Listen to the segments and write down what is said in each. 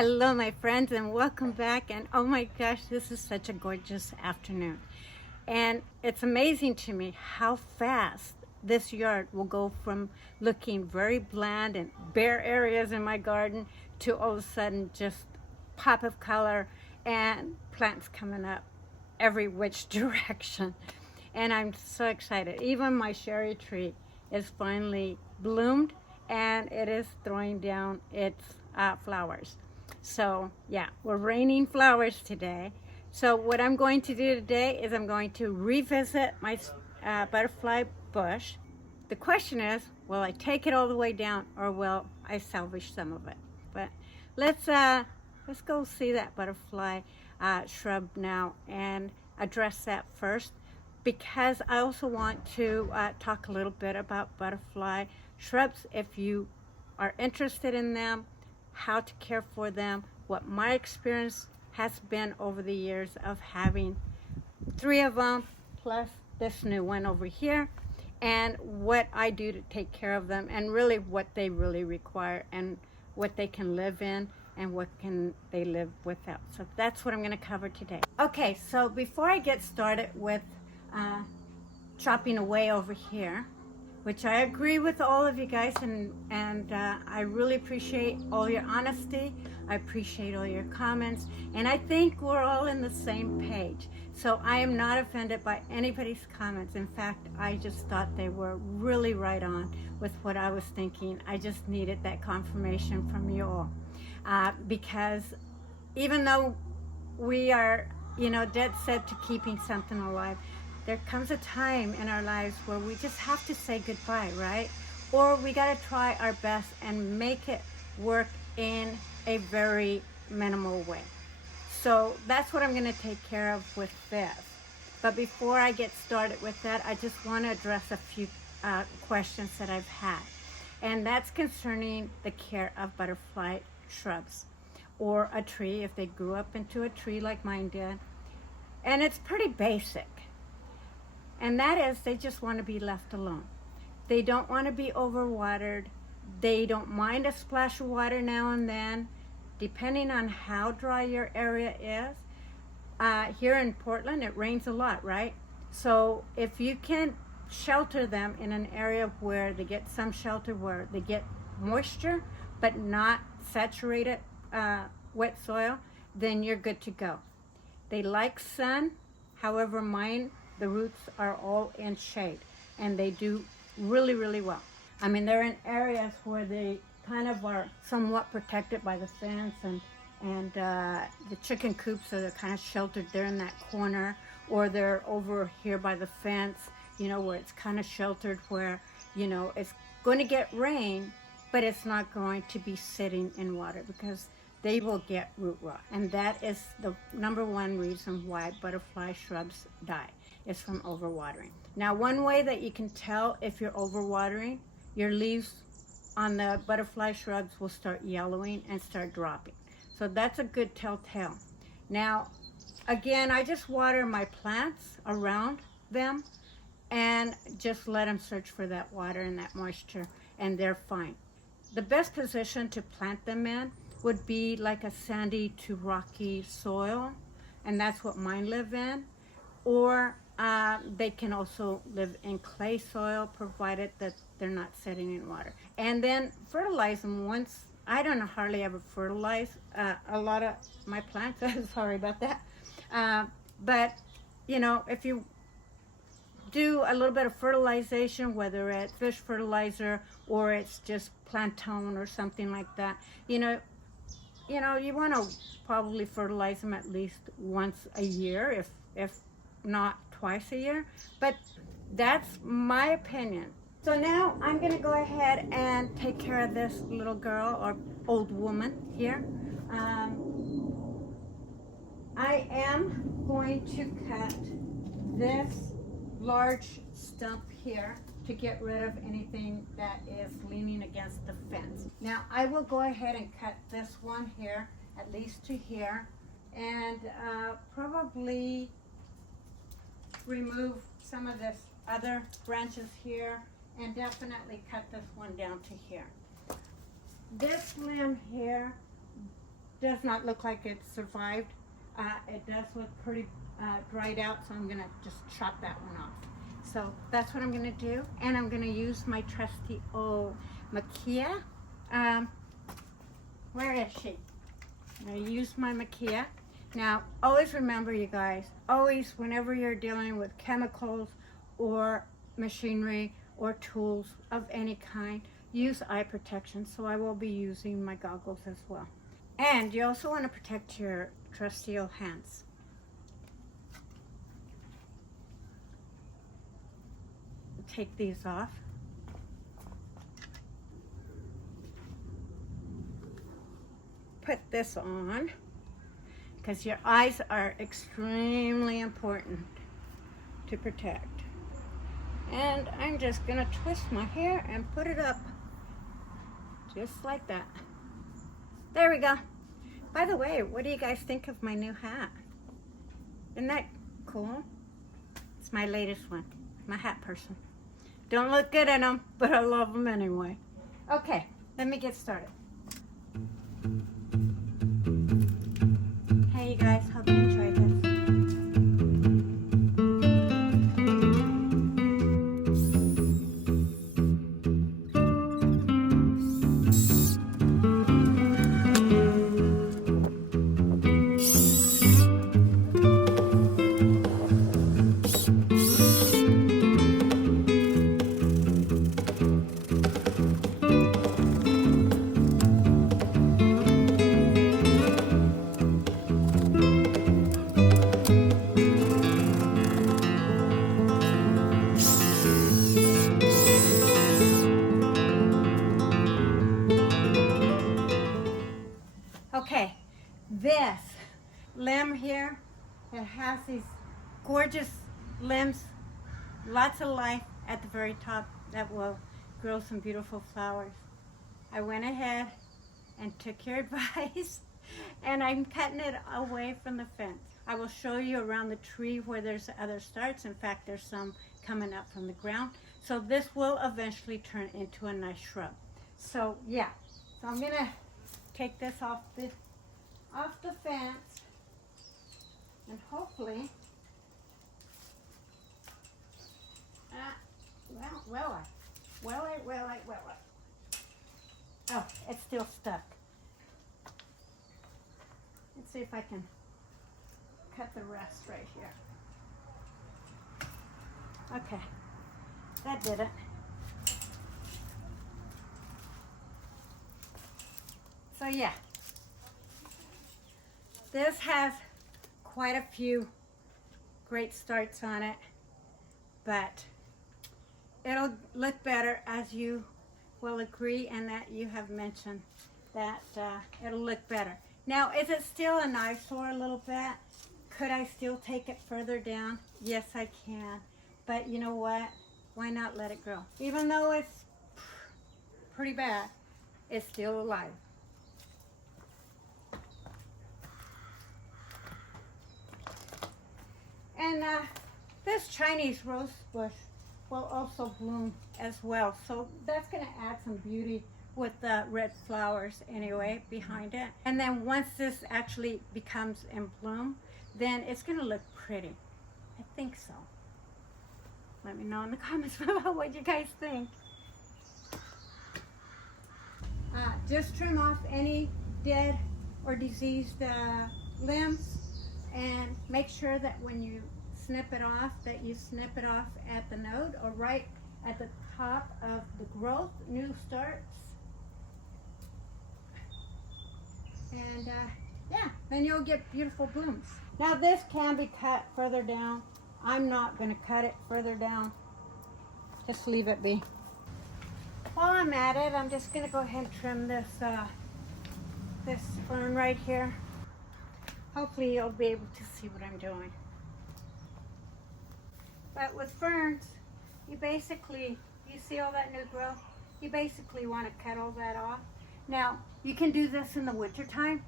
Hello my friends and welcome back, and oh my gosh, this is such a gorgeous afternoon, and it's amazing to me how fast this yard will go from looking very bland and bare areas in my garden to all of a sudden just pop of color and plants coming up every which direction. And I'm so excited. Even my cherry tree is finally bloomed and it is throwing down its flowers. So yeah, we're raining flowers today. So what I'm going to do today is I'm going to revisit my butterfly bush. The question is, will I take it all the way down or will I salvage some of it? But let's go see that butterfly shrub now and address that first, because I also want to talk a little bit about butterfly shrubs. If you are interested in them, how to care for them, what my experience has been over the years of having 3 of them, plus this new one over here, and what I do to take care of them, and really what they really require, and what they can live in, and what can they live without. So that's what I'm going to cover today. Okay, so before I get started with chopping away over here, which I agree with all of you guys, and I really appreciate all your honesty. I appreciate all your comments, and I think we're all in the same page. So I am not offended by anybody's comments. In fact, I just thought they were really right on with what I was thinking. I just needed that confirmation from you all, because even though we are, dead set to keeping something alive, there comes a time in our lives where we just have to say goodbye, right? Or we got to try our best and make it work in a very minimal way. So that's what I'm going to take care of with this. But before I get started with that, I just want to address a few questions that I've had. And that's concerning the care of butterfly shrubs or a tree, if they grew up into a tree like mine did. And it's pretty basic. And that is, they just want to be left alone. They don't want to be overwatered. They don't mind a splash of water now and then, depending on how dry your area is. Here in Portland, it rains a lot, right? So if you can shelter them in an area where they get some shelter, where they get moisture, but not saturated wet soil, then you're good to go. They like sun. However, mine, the roots are all in shade, and they do really, really well. I mean, they're in areas where they kind of are somewhat protected by the fence, and the chicken coops, so they're kind of sheltered there in that corner, or they're over here by the fence, where it's kind of sheltered, where, it's going to get rain, but it's not going to be sitting in water, because they will get root rot. And that is the number one reason why butterfly shrubs die, is from overwatering. Now, one way that you can tell if you're overwatering, your leaves on the butterfly shrubs will start yellowing and start dropping. So that's a good telltale. Now, again, I just water my plants around them and just let them search for that water and that moisture, and they're fine. The best position to plant them in would be like a sandy to rocky soil, and that's what mine live in. Or they can also live in clay soil, provided that they're not sitting in water. And then fertilize them once. I don't hardly ever fertilize a lot of my plants. Sorry about that. But, if you do a little bit of fertilization, whether it's fish fertilizer or it's just plantain or something like that, you want to probably fertilize them at least once a year, if not twice a year. But that's my opinion. So now I'm going to go ahead and take care of this little girl or old woman here. I am going to cut this large stump here to get rid of anything that is leaning against the fence. Now I will go ahead and cut this one here, at least to here, and probably remove some of this other branches here, and definitely cut this one down to here. This limb here does not look like it survived. It does look pretty dried out, so I'm gonna just chop that one off. So that's what I'm gonna do, and I'm gonna use my trusty old Makea. Where is she? I'm gonna use my Makea. Now, always remember, you guys, always, whenever you're dealing with chemicals or machinery or tools of any kind, use eye protection. So I will be using my goggles as well. And you also want to protect your trusty old hands. Take these off. Put this on, because your eyes are extremely important to protect. And I'm just gonna twist my hair and put it up, just like that. There we go. By the way, what do you guys think of my new hat? Isn't that cool? It's my latest one. I'm a hat person. Don't look good in them, but I love them anyway. Okay, let me get started. Hey you guys, hope you enjoyed this. Okay, this limb here, it has these gorgeous limbs, lots of life at the very top that will grow some beautiful flowers. I went ahead and took your advice, and I'm cutting it away from the fence. I will show you around the tree where there's other starts. In fact, there's some coming up from the ground. So this will eventually turn into a nice shrub. So yeah, so I'm gonna take this off the fence, and hopefully, oh, it's still stuck. Let's see if I can cut the rest right here. Okay, that did it. So yeah, this has quite a few great starts on it, but it'll look better, as you will agree, and that you have mentioned that it'll look better. Now, is it still an eyesore a little bit? Could I still take it further down? Yes, I can, but you know what? Why not let it grow? Even though it's pretty bad, it's still alive. And this Chinese rose bush will also bloom as well. So that's going to add some beauty with the red flowers anyway behind it. And then once this actually becomes in bloom, then it's going to look pretty. I think so. Let me know in the comments about what you guys think. Just trim off any dead or diseased limbs. And make sure that when you snip it off, that you snip it off at the node or right at the top of the growth, new starts. And yeah, then you'll get beautiful blooms. Now this can be cut further down. I'm not going to cut it further down. Just leave it be. While I'm at it, I'm just going to go ahead and trim this this fern right here. Hopefully you'll be able to see what I'm doing. But with ferns, you basically, you see all that new growth? You basically want to cut all that off. Now, you can do this in the winter time,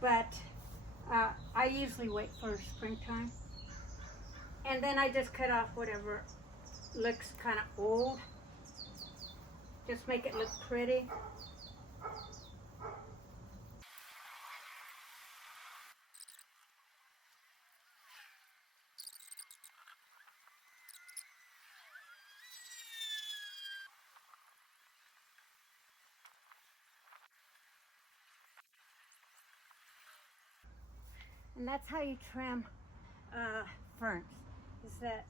but I usually wait for springtime. And then I just cut off whatever looks kind of old. Just make it look pretty. And that's how you trim ferns, is that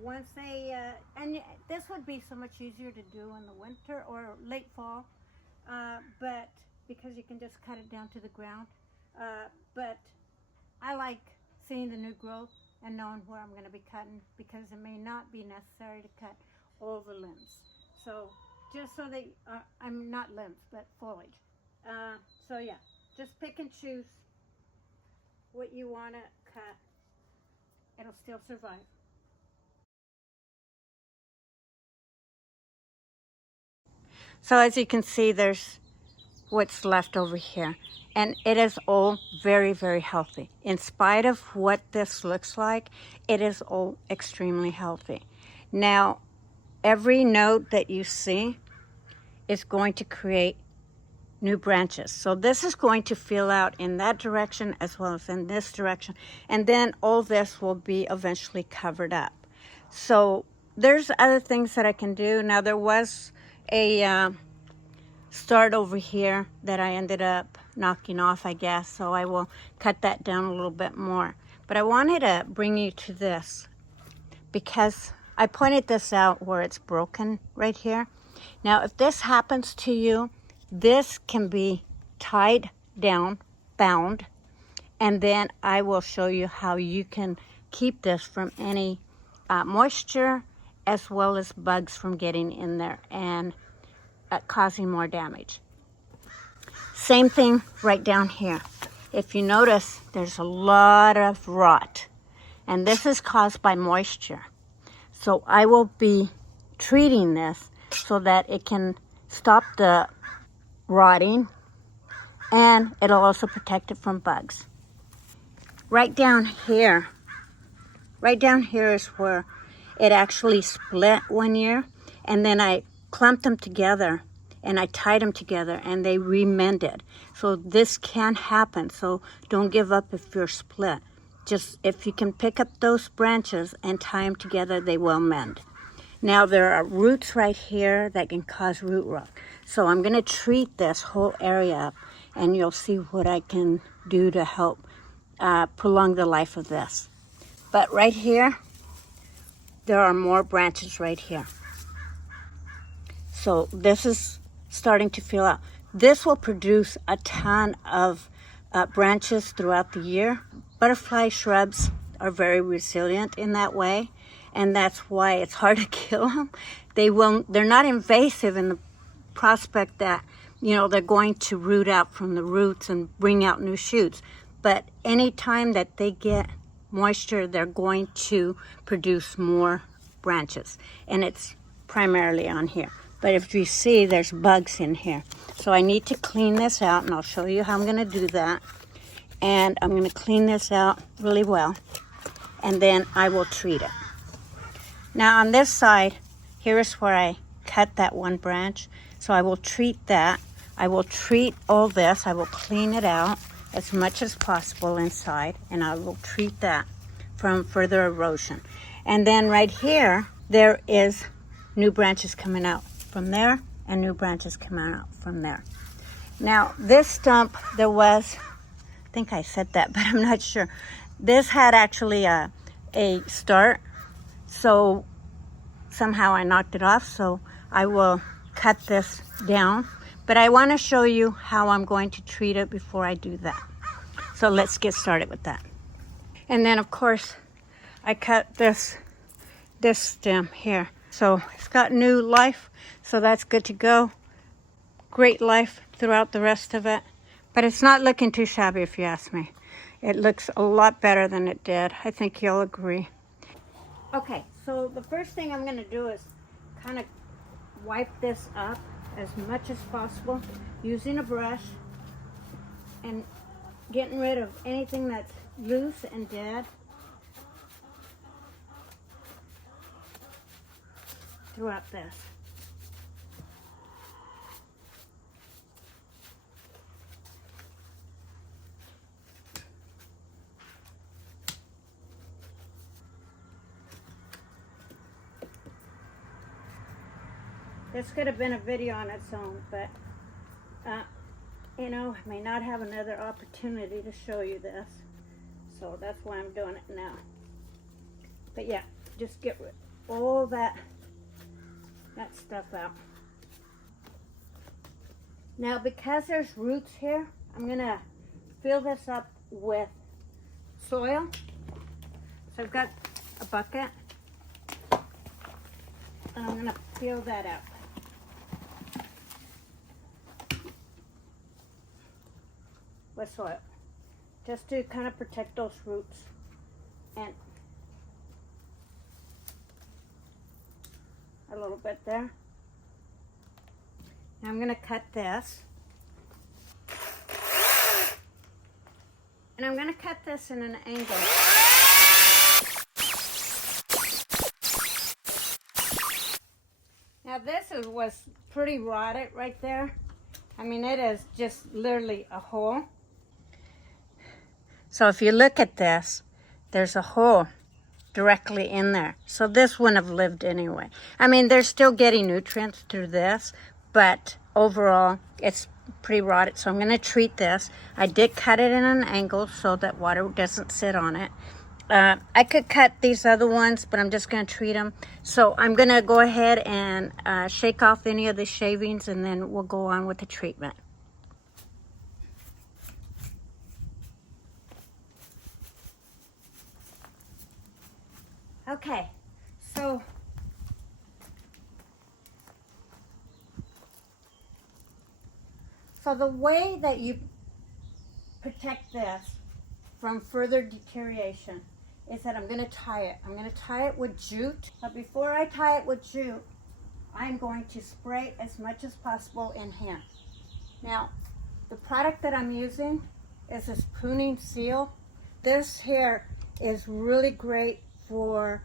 once they, and this would be so much easier to do in the winter or late fall, but because you can just cut it down to the ground. But I like seeing the new growth and knowing where I'm going to be cutting, because it may not be necessary to cut all the limbs. So just so they, I'm not limbs, but foliage. So yeah, just pick and choose what you want to cut. It'll still survive. So as you can see, there's what's left over here, and it is all very, very healthy. In spite of what this looks like, it is all extremely healthy. Now, every node that you see is going to create new branches. So this is going to fill out in that direction as well as in this direction, and then all this will be eventually covered up. So there's other things that I can do. Now, there was a start over here that I ended up knocking off, I guess, so I will cut that down a little bit more. But I wanted to bring you to this because I pointed this out where it's broken right here. Now, if this happens to you, this can be tied down, bound, and then I will show you how you can keep this from any moisture as well as bugs from getting in there and causing more damage. Same thing right down here. If you notice, there's a lot of rot, and this is caused by moisture. So I will be treating this so that it can stop the rotting, and it'll also protect it from bugs. Right down here is where it actually split one year, and then I clumped them together and I tied them together and they remended. So this can happen, so don't give up if you're split. Just if you can pick up those branches and tie them together, they will mend. Now, there are roots right here that can cause root rot. So I'm going to treat this whole area up, and you'll see what I can do to help prolong the life of this. But right here, there are more branches right here. So this is starting to fill out. This will produce a ton of branches throughout the year. Butterfly shrubs are very resilient in that way, and that's why it's hard to kill them. They're not invasive in the prospect that, you know, they're going to root out from the roots and bring out new shoots. But anytime that they get moisture, they're going to produce more branches, and it's primarily on here. But if you see, there's bugs in here. So I need to clean this out, and I'll show you how I'm going to do that. And I'm going to clean this out really well, and then I will treat it. Now on this side, here is where I cut that one branch. So I will treat that. I will treat all this. I will clean it out as much as possible inside, and I will treat that from further erosion. And then right here, there is new branches coming out from there, and new branches coming out from there. Now, this stump, there was, I think I said that, but I'm not sure. This had actually a start, so somehow I knocked it off, so I will cut this down. But I want to show you how I'm going to treat it before I do that. So let's get started with that. And then, of course, I cut this stem here. So it's got new life, so that's good to go. Great life throughout the rest of it. But it's not looking too shabby, if you ask me. It looks a lot better than it did. I think you'll agree. Okay, so the first thing I'm going to do is kind of wipe this up as much as possible using a brush and getting rid of anything that's loose and dead throughout this. This could have been a video on its own, but you know, I may not have another opportunity to show you this. So that's why I'm doing it now. But yeah, just get rid of all that stuff out. Now, because there's roots here, I'm gonna fill this up with soil. So I've got a bucket, and I'm gonna fill that up. With soil, just to kind of protect those roots. And a little bit there. Now I'm gonna cut this. And I'm gonna cut this in an angle. Now this was pretty rotted right there. I mean, it is just literally a hole. So if you look at this, there's a hole directly in there. So this wouldn't have lived anyway. I mean, they're still getting nutrients through this, but overall, it's pretty rotted. So I'm gonna treat this. I did cut it in an angle so that water doesn't sit on it. I could cut these other ones, but I'm just gonna treat them. So I'm gonna go ahead and shake off any of the shavings, and then we'll go on with the treatment. Okay, so the way that you protect this from further deterioration is that I'm going to tie it. I'm going to tie it with jute. But before I tie it with jute, I'm going to spray as much as possible in here. Now, the product that I'm using is this pruning seal. This here is really great for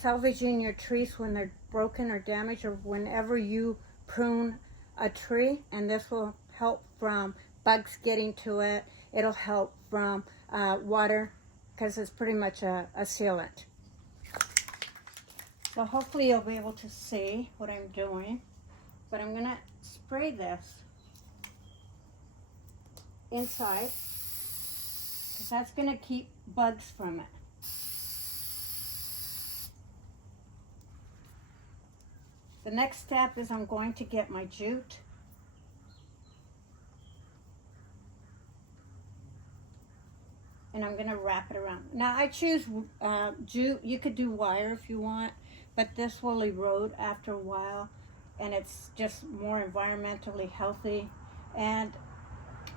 salvaging your trees when they're broken or damaged, or whenever you prune a tree, and this will help from bugs getting to it. It'll help from water, because it's pretty much a sealant. So hopefully you'll be able to see what I'm doing, but I'm gonna spray this inside, because that's gonna keep bugs from it. The next step is I'm going to get my jute. And I'm going to wrap it around. Now I choose jute. You could do wire if you want, but this will erode after a while, and it's just more environmentally healthy. And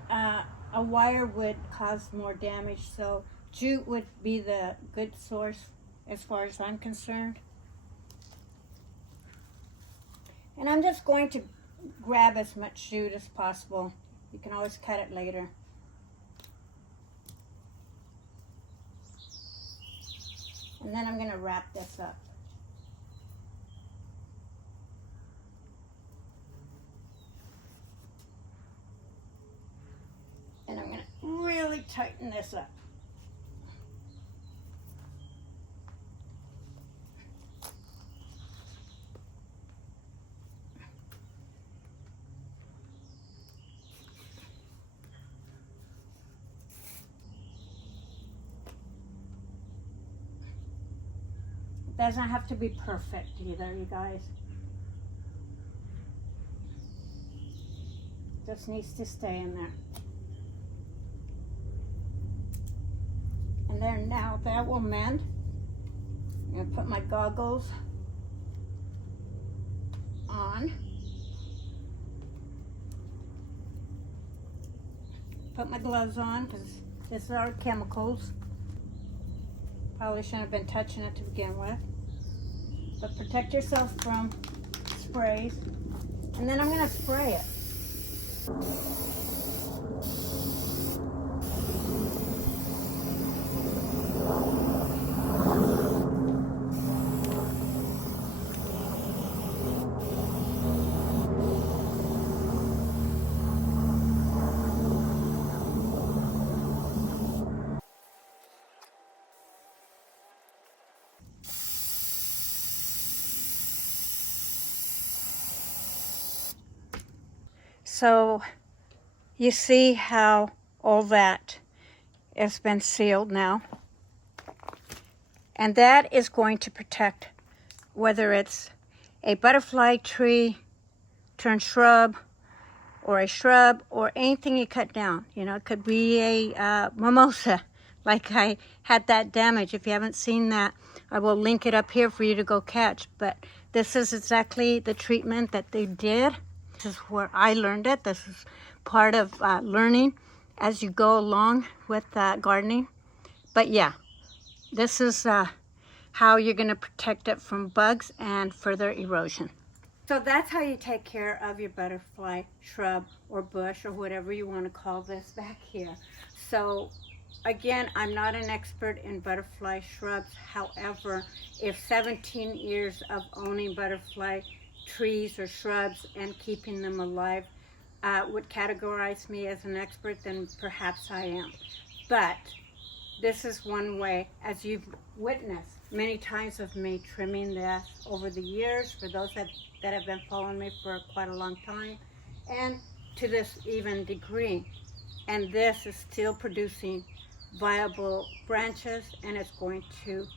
a wire would cause more damage, so jute would be the good source as far as I'm concerned. And I'm just going to grab as much jute as possible. You can always cut it later. And then I'm going to wrap this up. And I'm going to really tighten this up. Doesn't have to be perfect either, you guys. Just needs to stay in there. And there, now that will mend. I'm gonna put my goggles on. Put my gloves on, because this are chemicals. Probably shouldn't have been touching it to begin with. But protect yourself from sprays. And then I'm going to spray it. So you see how all that has been sealed now. And that is going to protect whether it's a butterfly tree turned shrub, or a shrub, or anything you cut down. You know, it could be a mimosa, like I had that damage. If you haven't seen that, I will link it up here for you to go catch. But this is exactly the treatment that they did. This is where I learned it. This is part of learning as you go along with gardening. But yeah, this is how you're going to protect it from bugs and further erosion. So that's how you take care of your butterfly shrub or bush or whatever you want to call this back here. So again, I'm not an expert in butterfly shrubs. However, if 17 years of owning butterfly trees or shrubs and keeping them alive would categorize me as an expert, then perhaps I am. But this is one way, as you've witnessed many times of me trimming this over the years, for those that have been following me for quite a long time, and to this even degree. And this is still producing viable branches, and it's going to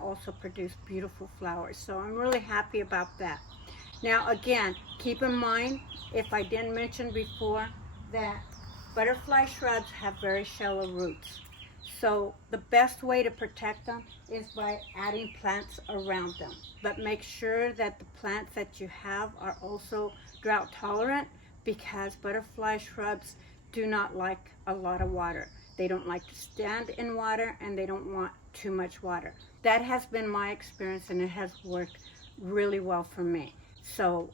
also produce beautiful flowers. So I'm really happy about that. Now again, keep in mind, if I didn't mention before, that butterfly shrubs have very shallow roots. So the best way to protect them is by adding plants around them. But make sure that the plants that you have are also drought tolerant, because butterfly shrubs do not like a lot of water. They don't like to stand in water, and they don't want too much water. That has been my experience, and it has worked really well for me. So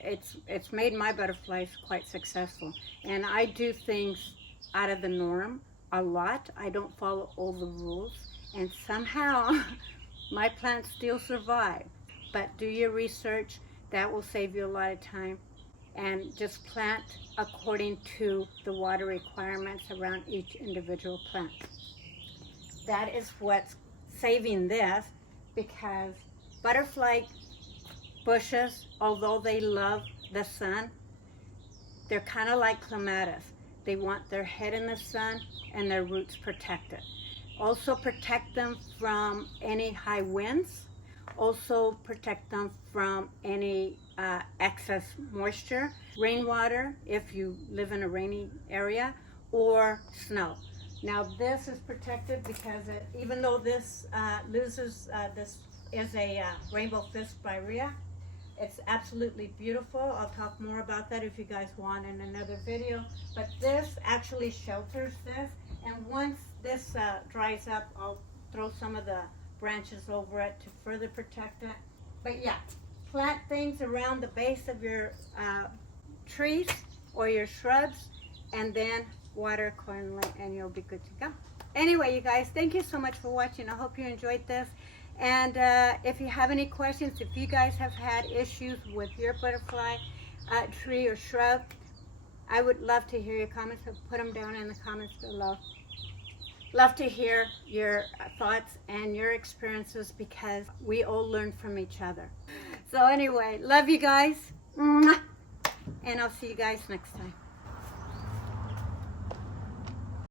it's made my butterflies quite successful. And I do things out of the norm a lot. I don't follow all the rules, and somehow my plants still survive. But do your research. That will save you a lot of time. And just plant according to the water requirements around each individual plant. That is what's saving this, because butterfly bushes, although they love the sun, they're kind of like clematis. They want their head in the sun and their roots protected. Also protect them from any high winds. Also protect them from any excess moisture, rainwater if you live in a rainy area, or snow. Now this is protected because even though this this is a rainbow fist spirea, it's absolutely beautiful. I'll talk more about that if you guys want in another video. But this actually shelters this, and once this dries up, I'll throw some of the branches over it to further protect it. But yeah, plant things around the base of your trees or your shrubs, and then water accordingly, and you'll be good to go. Anyway, you guys, thank you so much for watching. I hope you enjoyed this. And if you have any questions, if you guys have had issues with your butterfly tree or shrub, I would love to hear your comments. So put them down in the comments below. Love to hear your thoughts and your experiences, because we all learn from each other. So anyway, love you guys. And I'll see you guys next time.